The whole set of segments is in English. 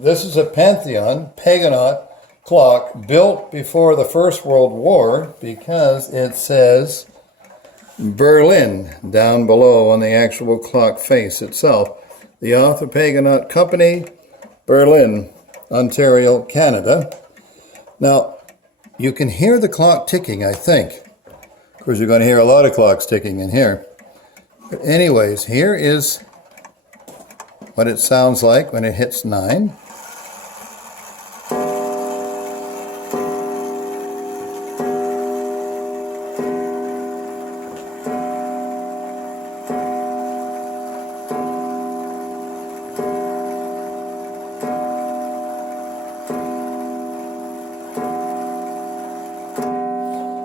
This is a Pantheon, Pequegnat clock built before the First World War because it says Berlin down below on the actual clock face itself. The author Pequegnat Company, Berlin, Ontario, Canada. Now, you can hear the clock ticking, I think. Of course, you're going to hear a lot of clocks ticking in here. But anyways, here is what it sounds like when it hits 9.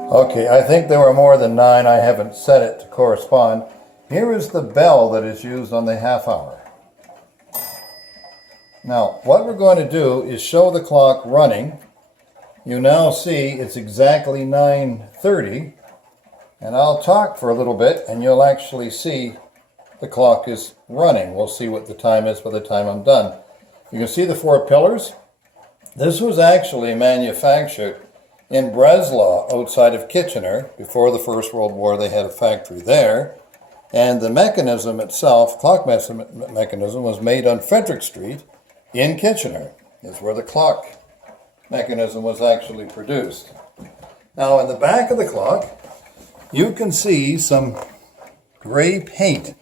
Okay, I think there were more than 9. I haven't set it to correspond. Here is the bell that is used on the half hour. Now, what we're going to do is show the clock running. You now see it's exactly 9:30, and I'll talk for a little bit, and you'll actually see the clock is running. We'll see what the time is by the time I'm done. You can see the 4 pillars. This was actually manufactured in Breslau, outside of Kitchener. Before the First World War, they had a factory there. And the mechanism itself, clock mechanism, was made on Frederick Street in Kitchener. Is where the clock mechanism was actually produced. Now, in the back of the clock, you can see some gray paint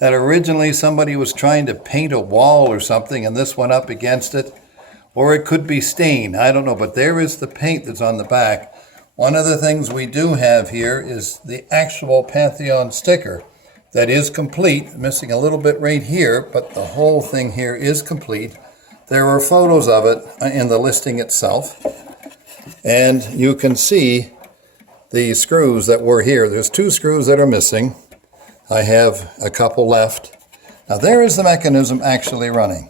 that originally somebody was trying to paint a wall or something, and this went up against it. Or it could be stain, I don't know, but there is the paint that's on the back. One of the things we do have here is the actual Pantheon sticker that is complete, missing a little bit right here, but the whole thing here is complete. There are photos of it in the listing itself, and you can see the screws that were here. There's 2 screws that are missing. I have a couple left. Now there is the mechanism actually running.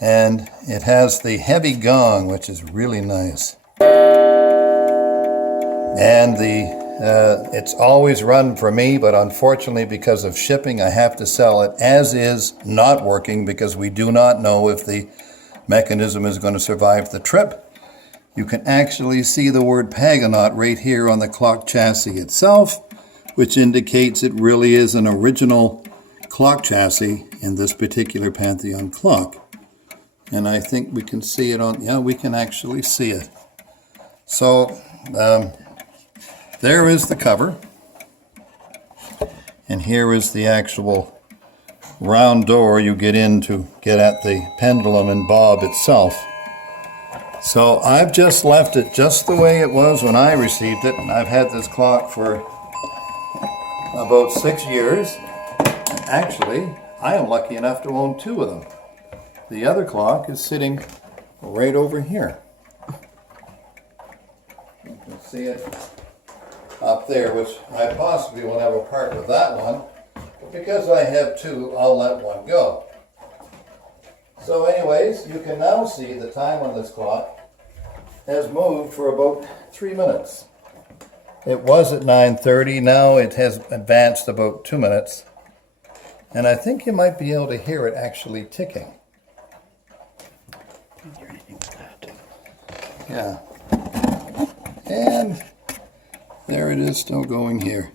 And it has the heavy gong, which is really nice. And it's always run for me, but unfortunately because of shipping, I have to sell it as is, not working, because we do not know if the mechanism is going to survive the trip. You can actually see the word Pequegnat right here on the clock chassis itself, which indicates it really is an original clock chassis in this particular Pantheon clock. And I think we can see it on, yeah, we can actually see it. So there is the cover. And here is the actual round door you get in to get at the pendulum and bob itself. So I've just left it just the way it was when I received it. And I've had this clock for about 6 years. Actually, I am lucky enough to own 2 of them. The other clock is sitting right over here. You can see it up there, which I possibly will never part with that one. But because I have 2, I'll let one go. So anyways, you can now see the time on this clock has moved for about 3 minutes. It was at 9:30, now it has advanced about 2 minutes. And I think you might be able to hear it actually ticking. Yeah, and there it is, still going here.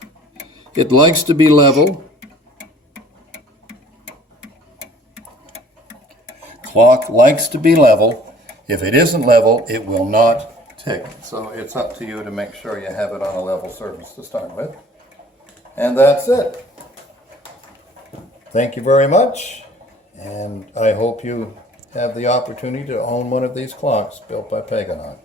It likes to be level. Clock likes to be level. If it isn't level, it will not tick. So it's up to you to make sure you have it on a level surface to start with. And that's it. Thank you very much, and I hope you have the opportunity to own one of these clocks built by Pequegnat.